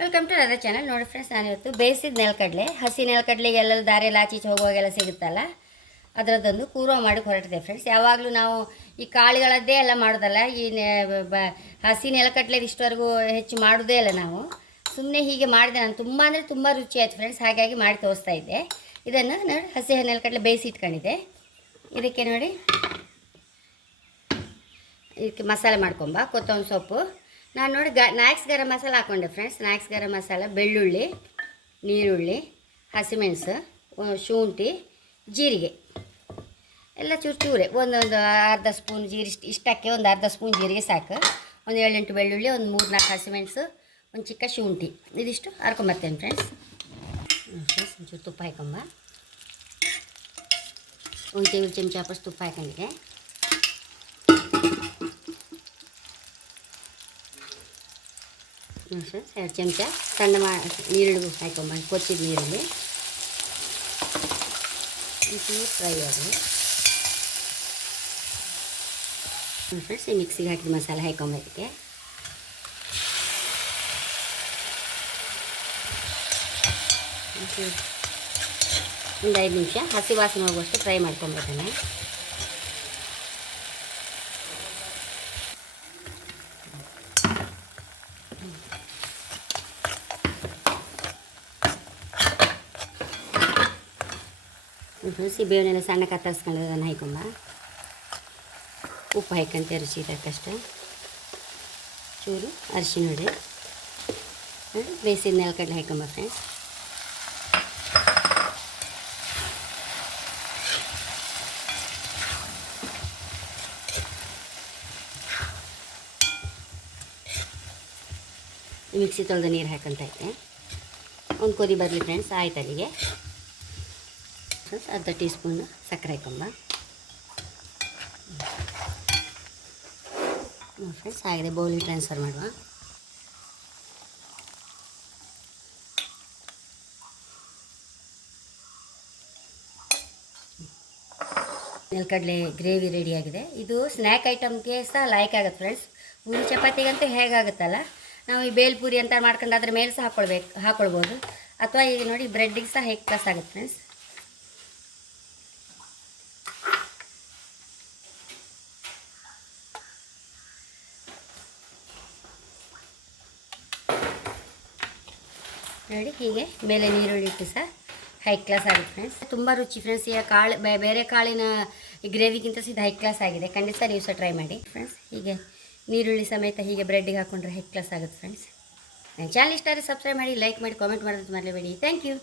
Welcome to other channel ನೋಡಿ friends ನಾನಿವತ್ತು ಬೇಯಿಸಿದ ನೆಲಕಡಲೆ. ಹಸಿ ನೆಲಕಡಲೆಗೆ ಎಲ್ಲೆಲ್ಲ ದಾರಿಯಲ್ಲಿ ಆಚೀಚೆ ಹೋಗುವಾಗೆಲ್ಲ ಸಿಗುತ್ತಲ್ಲ? ಅದರದ್ದೊಂದು ಕೂರ್ವ ಮಾಡಿ ಹೊರಟಿದೆ ಫ್ರೆಂಡ್ಸ್ ಯಾವಾಗಲೂ ನಾವು ಈ ಕಾಳುಗಳದ್ದೇ ಎಲ್ಲ ಮಾಡೋದಲ್ಲ. ಈ ಹಸಿ ನೆಲಕಡಲೆ ಇಷ್ಟವರೆಗೂ ಹೆಚ್ಚು ಮಾಡೋದೇ ಇಲ್ಲ ನಾವು. ಸುಮ್ಮನೆ ಹೀಗೆ ಮಾಡಿದೆ. ನಾನು ತುಂಬ ಅಂದರೆ ತುಂಬ ರುಚಿ ಆಯಿತು ಫ್ರೆಂಡ್ಸ್ ಹಾಗಾಗಿ ಮಾಡಿ ತೋರಿಸ್ತಾ ಇದ್ದೆ. ಇದನ್ನು ನೋಡಿ ಹಸಿ ನೆಲಕಡಲೆ ಬೇಯಿಸಿ ಇಟ್ಕೊಂಡಿದ್ದೆ. ಇದಕ್ಕೆ ನೋಡಿ, ಇದಕ್ಕೆ ಮಸಾಲೆ ಮಾಡ್ಕೊಂಬ. ಕೊತ್ತಂಬರಿ ಸೊಪ್ಪು. ನಾನು ನೋಡಿ ಗ ನಾಯಕ್ಸ್ ಗರಂ ಮಸಾಲ ಹಾಕ್ಕೊಂಡೆ ಫ್ರೆಂಡ್ಸ್ ನಾಯಕ್ಸ್ ಗರಂ ಮಸಾಲ, ಬೆಳ್ಳುಳ್ಳಿ, ನೀರುಳ್ಳಿ, ಹಸಿಮೆಣಸು ಶುಂಠಿ, ಜೀರಿಗೆ. ಎಲ್ಲ ಚೂರು ಚೂರೆ. ಒಂದೊಂದು ಅರ್ಧ ಸ್ಪೂನ್ ಇಷ್ಟು ಇಷ್ಟಕ್ಕೆ ಒಂದು ಅರ್ಧ ಸ್ಪೂನ್ ಜೀರಿಗೆ ಸಾಕು. ಒಂದು ಏಳೆಂಟು ಬೆಳ್ಳುಳ್ಳಿ, ಒಂದು ಮೂರು ನಾಲ್ಕು ಹಸಿಮೆಣಸು, ಒಂದು ಚಿಕ್ಕ ಶುಂಠಿ. ಇದಿಷ್ಟು. ಹರ್ಕೊಂಬರ್ತೇನೆ ಫ್ರೆಂಡ್ಸ್ ಫ್ರೆಂಡ್ಸ್ ಒಂಚೂರು ತುಪ್ಪ ಹಾಕೊಂಬ ಒಂದು ಟೇಬಲ್ ಚಮಚ ಹಾಕಷ್ಟು ತುಪ್ಪ ಹಾಕೊಂಡಿದ್ದೆ. ಎರಡು ಚಮಚ ಸಣ್ಣ ಮಾ ನೀರುಳ್ಳಿ ಹಾಕೊಂಬಂದು ಕೊಚ್ಚಿದ ನೀರುಳ್ಳಿ ಒಂಚೂರು ಫ್ರೈ ಆಗಲಿ ಫ್ರೆಂಡ್ಸ್ ಈ ಮಿಕ್ಸಿಗೆ ಹಾಕಿದ ಮಸಾಲೆ ಹಾಕೊಂಬದಕ್ಕೆ. ಒಂದು ಐದು ನಿಮಿಷ ಹಸಿ ವಾಸನೆ ಹೋಗುವಷ್ಟು ಫ್ರೈ ಮಾಡ್ಕೊಂಬರ್ತಾನೆ ಹಸಿ ಬೇವನ್ನೆಲ್ಲ ಸಣ್ಣ ಕತ್ತರಿಸ್ಕೊಂಡು ಅದನ್ನು ಹಾಯ್ಕೊಂಬ. ಉಪ್ಪು ಹಾಯ್ಕೊಂತೆ ರುಚಿ ತಕ್ಕಷ್ಟು ಚೂರು ಅರಿಶಿನ ಬೇಸಿದ ಬೇಯಿಸಿದ ನೆಲಕಡಲೆ ಹಾಯ್ಕೊಂಬ ಫ್ರೆಂಡ್ಸ್ ಮಿಕ್ಸಿ ತೊಳೆದು ನೀರು ಹಾಕಂತ ಐತೆ ಒಂದು ಕೊದಿ ಬರಲಿ ಫ್ರೆಂಡ್ಸ್ ಆಯ್ತು ಅಲ್ಲಿಗೆ. ಫ್ರೆಂಡ್ಸ್ ಅರ್ಧ ಟೀ ಸ್ಪೂನ್ ಸಕ್ಕರೆ ಹಾಕೊಂಬ ಫ್ರೆಂಡ್ಸ್ ಆಗಿದೆ ಬೌಲಿಗೆ ಟ್ರಾನ್ಸ್ಫರ್ ಮಾಡುವ. ನೆಲಕಡಲೆ ಗ್ರೇವಿ ರೆಡಿಯಾಗಿದೆ ಇದು ಸ್ನ್ಯಾಕ್ ಐಟಮ್ಗೆ ಸಹ ಲೈಕ್ ಆಗುತ್ತೆ ಫ್ರೆಂಡ್ಸ್ ಪೂರಿ ಚಪಾತಿಗಂತೂ ಹೇಗಾಗುತ್ತಲ್ಲ ನಾವು ಈ ಬೇಲ್ಪೂರಿ ಅಂತ ಮಾಡ್ಕೊಂಡು ಅದ್ರ ಮೇಲೆ ಸಹ ಹಾಕ್ಕೊಳ್ಬೇಕು ಹಾಕ್ಕೊಳ್ಬೋದು ಅಥವಾ ಈಗ ನೋಡಿ ಬ್ರೆಡ್ಡಿಗೆ ಸಹ ಹೇಗೆ ಆಗುತ್ತೆ ಫ್ರೆಂಡ್ಸ್ ನೋಡಿ, ಹೀಗೆ ಮೇಲೆ ನೀರುಳ್ಳಿ ಇಟ್ಟು ಸಹ ಹೈ ಕ್ಲಾಸ್ ಆಗುತ್ತೆ ಫ್ರೆಂಡ್ಸ್ ತುಂಬ ರುಚಿ ಫ್ರೆಂಡ್ಸ್ ಈಗ ಕಾಳು ಬೇರೆ ಕಾಳಿನ ಗ್ರೇವಿಗಿಂತ ಸಹ ಇದು ಹೈ ಕ್ಲಾಸ್ ಆಗಿದೆ. ಖಂಡಿತ ನೀವು ಸಹ ಟ್ರೈ ಮಾಡಿ ಫ್ರೆಂಡ್ಸ್ ಹೀಗೆ ನೀರುಳ್ಳಿ ಸಮೇತ ಹೀಗೆ ಬ್ರೆಡ್ಡಿಗೆ ಹಾಕೊಂಡ್ರೆ ಹೈ ಕ್ಲಾಸ್ ಆಗುತ್ತೆ ಫ್ರೆಂಡ್ಸ್ ಚಾನಲ್ ಇಷ್ಟ ಆದರೆ ಸಬ್ಸ್ಕ್ರೈಬ್ ಮಾಡಿ ಲೈಕ್ ಮಾಡಿ ಕಾಮೆಂಟ್ ಮಾಡೋದು ಮರಲೇಬೇಡಿ ಥ್ಯಾಂಕ್ ಯು